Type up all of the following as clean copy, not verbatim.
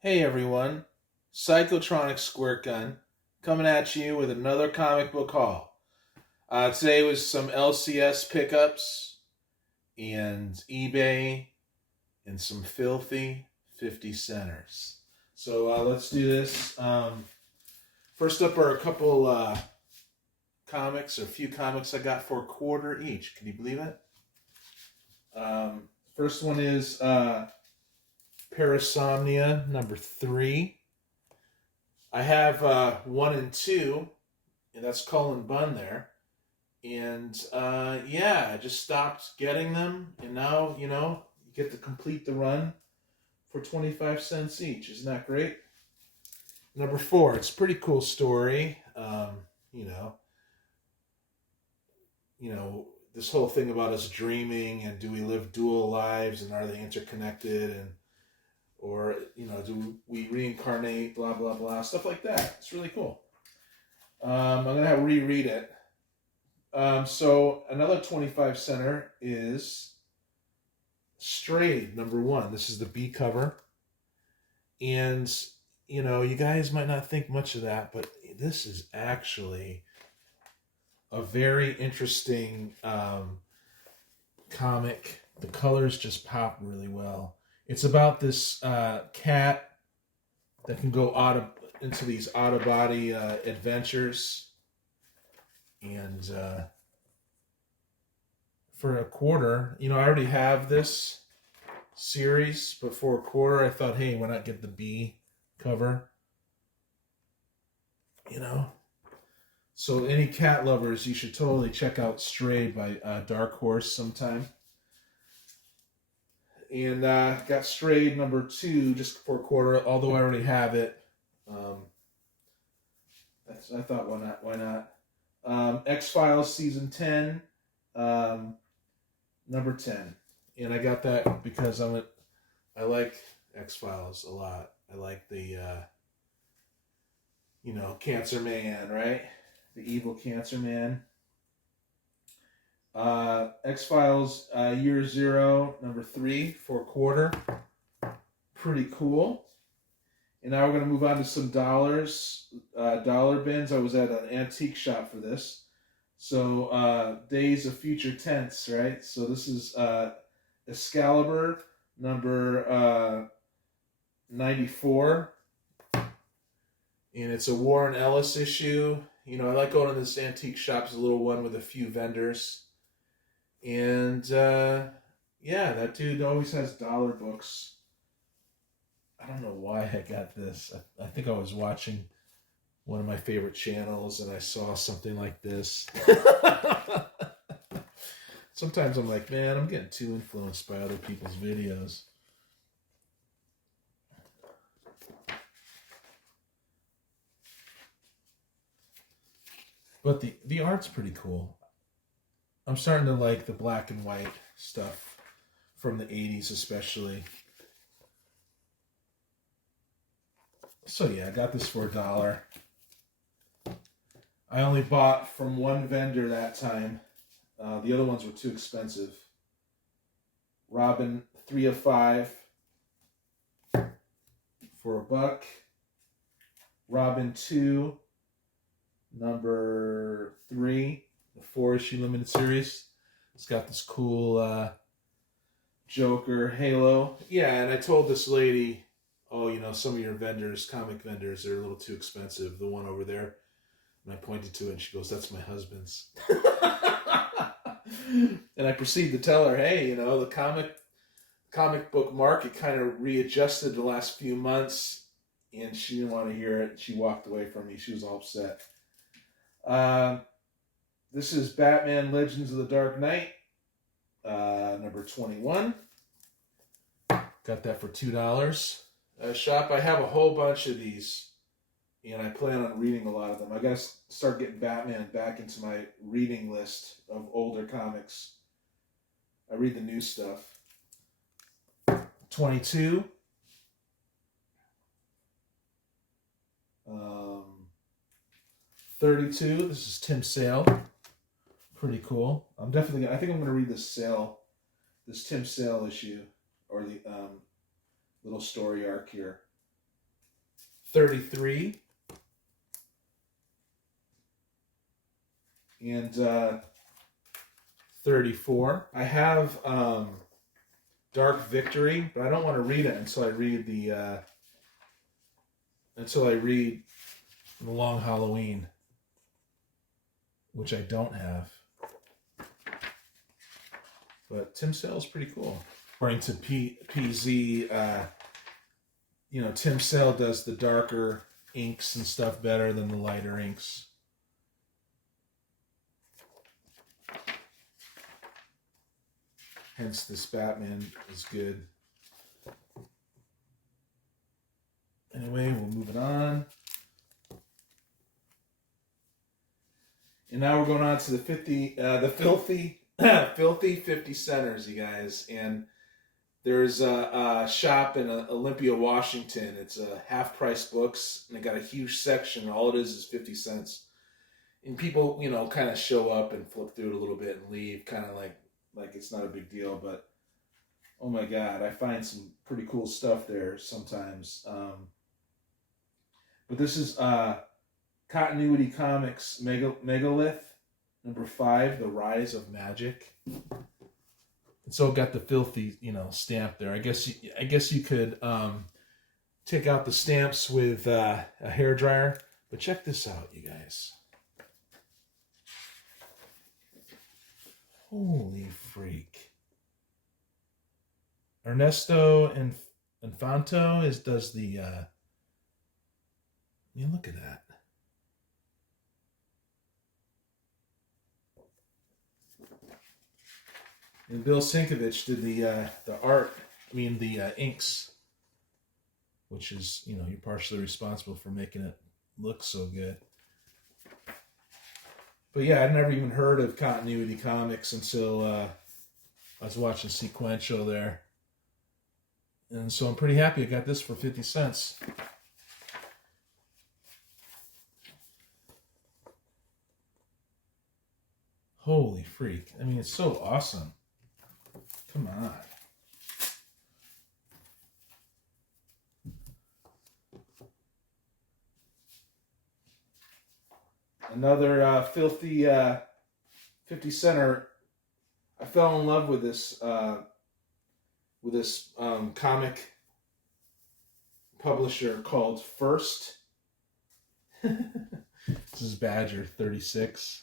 Hey everyone, Psychotronic Squirt Gun coming at you with another comic book haul. Today was some LCS pickups and eBay and some filthy 50 centers. So let's do this. First up are a couple comics, or a few comics I got for a quarter each. Can you believe it? First one is Parasomnia number 3. I have 1 and 2, and that's Cullen Bunn there. And yeah, I just stopped getting them, and now, you get to complete the run for 25 cents each. Isn't that great? Number 4, it's a pretty cool story. You know, this whole thing about us dreaming, and do we live dual lives, and are they interconnected, and or do we reincarnate, blah blah blah, stuff like that. It's really cool. I'm gonna have reread it. So another 25 center is Strayed number 1. This is the B cover, and you guys might not think much of that, but this is actually a very interesting comic. The colors just pop really well. It's about this cat that can go into these out-of-body adventures. And for a quarter, I already have this series, but for a quarter, I thought, hey, why not get the B cover? So any cat lovers, you should totally check out Stray by Dark Horse sometime. And got Strayed number 2 just for a quarter, although I already have it. I thought, why not? X-Files season 10, number 10. And I got that because I like X-Files a lot. I like the Cancer Man, right? The evil Cancer Man. X-Files Year Zero, number 3 for a quarter. Pretty cool. And now we're going to move on to some dollar bins. I was at an antique shop for this. So Days of Future Tense, right? So this is Excalibur number 94. And it's a Warren Ellis issue. I like going to this antique shop. It's a little one with a few vendors. And yeah, that dude always has dollar books. I don't know why I got this. I think I was watching one of my favorite channels and I saw something like this. Sometimes I'm like, man, I'm getting too influenced by other people's videos. But the art's pretty cool. I'm starting to like the black and white stuff from the 80s especially. So yeah, I got this for $1. I only bought from one vendor that time. The other ones were too expensive. Robin 3 of 5 for $1. Robin 2, number 3. The 4-issue limited series. It's got this cool Joker halo. Yeah, and I told this lady, oh, some of your vendors, comic vendors, are a little too expensive. The one over there. And I pointed to it and she goes, that's my husband's. And I proceeded to tell her, hey, the comic book market kind of readjusted the last few months, and she didn't want to hear it. She walked away from me. She was all upset. This is Batman Legends of the Dark Knight, number 21. Got that for $2. Shop, I have a whole bunch of these, and I plan on reading a lot of them. I gotta start getting Batman back into my reading list of older comics. I read the new stuff. 22. 32. This is Tim Sale. Pretty cool. I think I'm gonna read this Tim Sale issue, or the little story arc here. 33, and 34. I have Dark Victory, but I don't want to read it until I read the Long Halloween, which I don't have. But Tim Sale's pretty cool. According to PZ, Tim Sale does the darker inks and stuff better than the lighter inks. Hence, this Batman is good. Anyway, we'll move it on. And now we're going on to the filthy 50 centers, you guys. And there's a shop in Olympia, Washington. It's a half-price books, and they got a huge section. All it is 50 cents. And people, kind of show up and flip through it a little bit and leave, kind of like it's not a big deal. But oh my God, I find some pretty cool stuff there sometimes. But this is Continuity Comics Megalith, number 5, The Rise of Magic. And so it got the filthy, stamp there. I guess you could take out the stamps with a hairdryer. But check this out, you guys. Holy freak! Ernesto Infanto does the. Look at that. And Bill Sienkiewicz did the art. The inks, which is you're partially responsible for making it look so good. But yeah, I'd never even heard of Continuity Comics until I was watching Sequential there. And so I'm pretty happy I got this for 50 cents. Holy freak. It's so awesome. Come on. Another filthy 50 center. I fell in love with this comic publisher called First. This is Badger 36.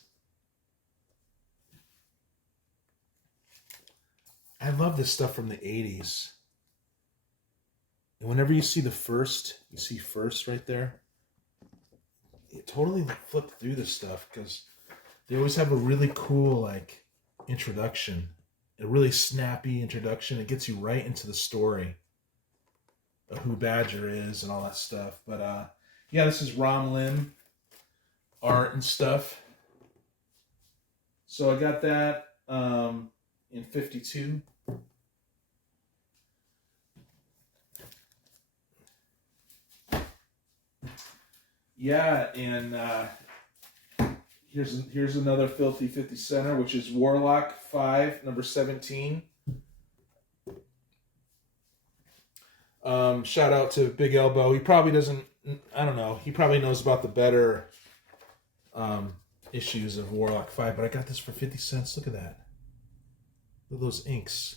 I love this stuff from the 80s. And whenever you see First right there. It totally flipped through this stuff because they always have a really cool introduction, a really snappy introduction. It gets you right into the story of who Badger is and all that stuff. But yeah, this is Rom Lim art and stuff. So I got that in 52. Yeah, and here's another filthy 50 center, which is Warlock 5, number 17. Shout out to Big Elbow. He probably doesn't, I don't know, he probably knows about the better issues of Warlock 5, but I got this for 50 cents. Look at that. Look at those inks.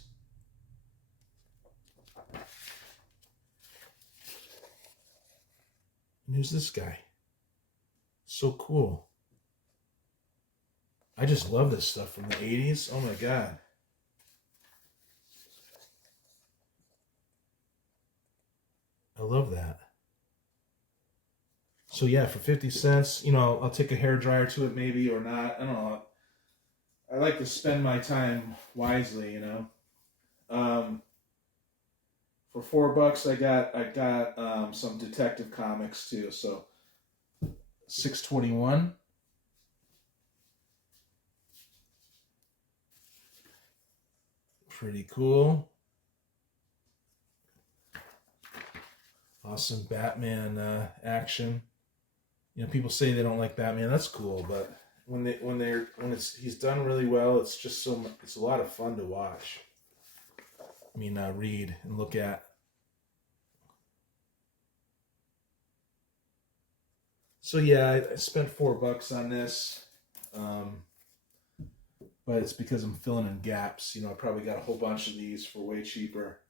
And who's this guy? So cool. I just love this stuff from the 80s. Oh my God. I love that. So yeah, for 50 cents, I'll take a hairdryer to it maybe or not. I don't know. I like to spend my time wisely, For $4 I got some Detective Comics too, so $6.21. Pretty cool. Awesome Batman action. People say they don't like Batman. That's cool, but he's done really well, it's just it's a lot of fun to watch. Read and look at. So yeah, I spent $4 on this, but it's because I'm filling in gaps. You know, I probably got a whole bunch of these for way cheaper.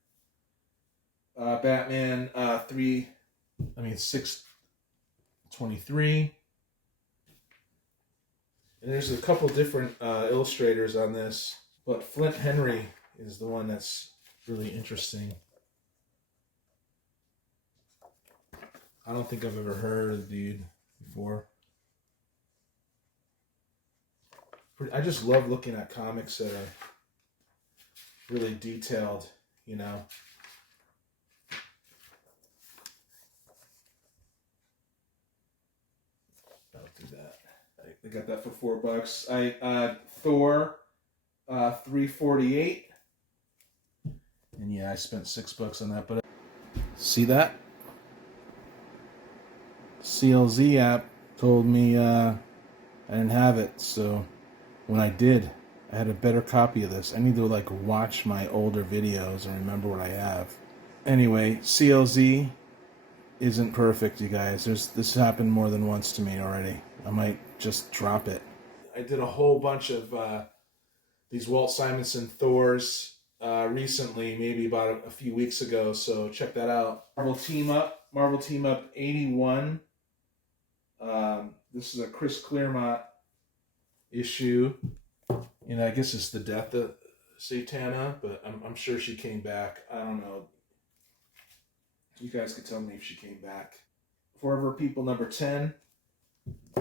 Batman 623. And there's a couple different illustrators on this, but Flint Henry is the one that's really interesting. I don't think I've ever heard of the dude before. I just love looking at comics that are really detailed, you know. I'll do that. I got that for $4. Thor 348. And yeah, I spent $6 on that, but see that? CLZ app told me I didn't have it, so when I did, I had a better copy of this. I need to like watch my older videos and remember what I have. Anyway, CLZ isn't perfect, you guys. This happened more than once to me already. I might just drop it. I did a whole bunch of these Walt Simonson Thors recently, maybe about a few weeks ago, so check that out. Marvel Team Up 81. This is a Chris Claremont issue, and I guess it's the death of Satana, but I'm sure she came back. I don't know. You guys could tell me if she came back. Forever People number 10.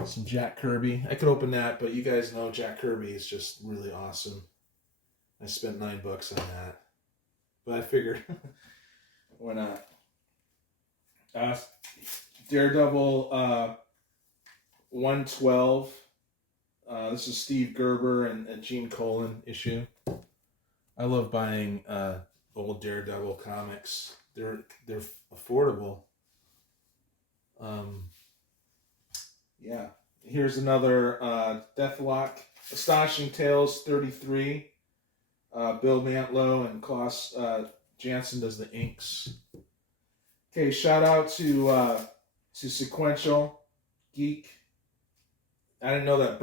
Some Jack Kirby. I could open that, but you guys know Jack Kirby is just really awesome. I spent $9 on that, but I figured why not? Daredevil 112. This is Steve Gerber and Gene Colan issue. I love buying old Daredevil comics. They're affordable. Yeah. Here's another Deathlock. Astonishing Tales 33. Bill Mantlo and Klaus Janson does the inks. Okay, shout out to Sequential Geek. I didn't know that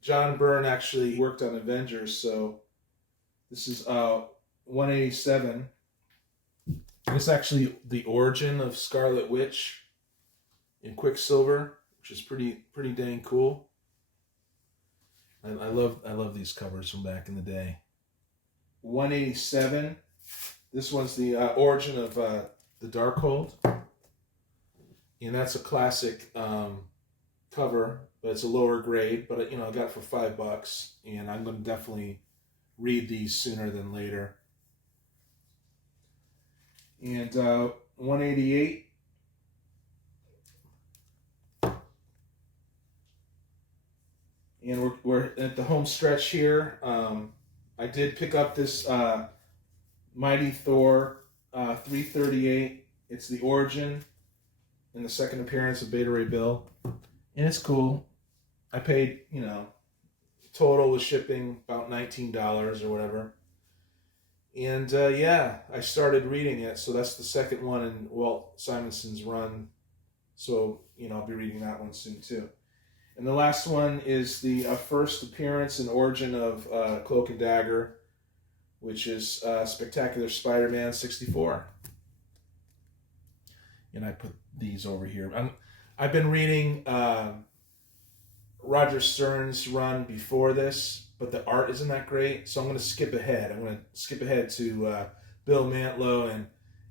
John Byrne actually worked on Avengers, so this is 187. It's actually the origin of Scarlet Witch in Quicksilver, which is pretty dang cool. I love these covers from back in the day. 187. This one's the origin of the Darkhold, and that's a classic cover, but it's a lower grade. But I got it for $5, and I'm going to definitely read these sooner than later. And 188. And we're at the home stretch here. I did pick up this Mighty Thor 338. It's the origin and the second appearance of Beta Ray Bill. And it's cool. I paid, total with shipping about $19 or whatever. And yeah, I started reading it. So that's the second one in Walt Simonson's run. So, I'll be reading that one soon too. And the last one is the first appearance and origin of Cloak and Dagger, which is Spectacular Spider-Man 64. And I put these over here. I've been reading Roger Stern's run before this, but the art isn't that great, so I'm going to skip ahead. I'm going to skip ahead to Bill Mantlo and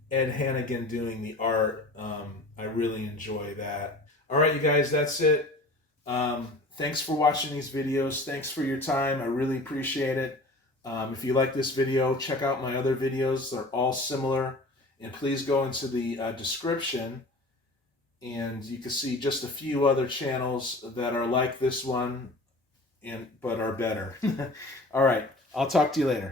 Ed Hannigan doing the art. I really enjoy that. All right, you guys, that's it. Thanks for watching these videos. Thanks for your time. I really appreciate it. If you like this video, check out my other videos. They're all similar. And please go into the description, and you can see just a few other channels that are like this one, but are better. All right. I'll talk to you later.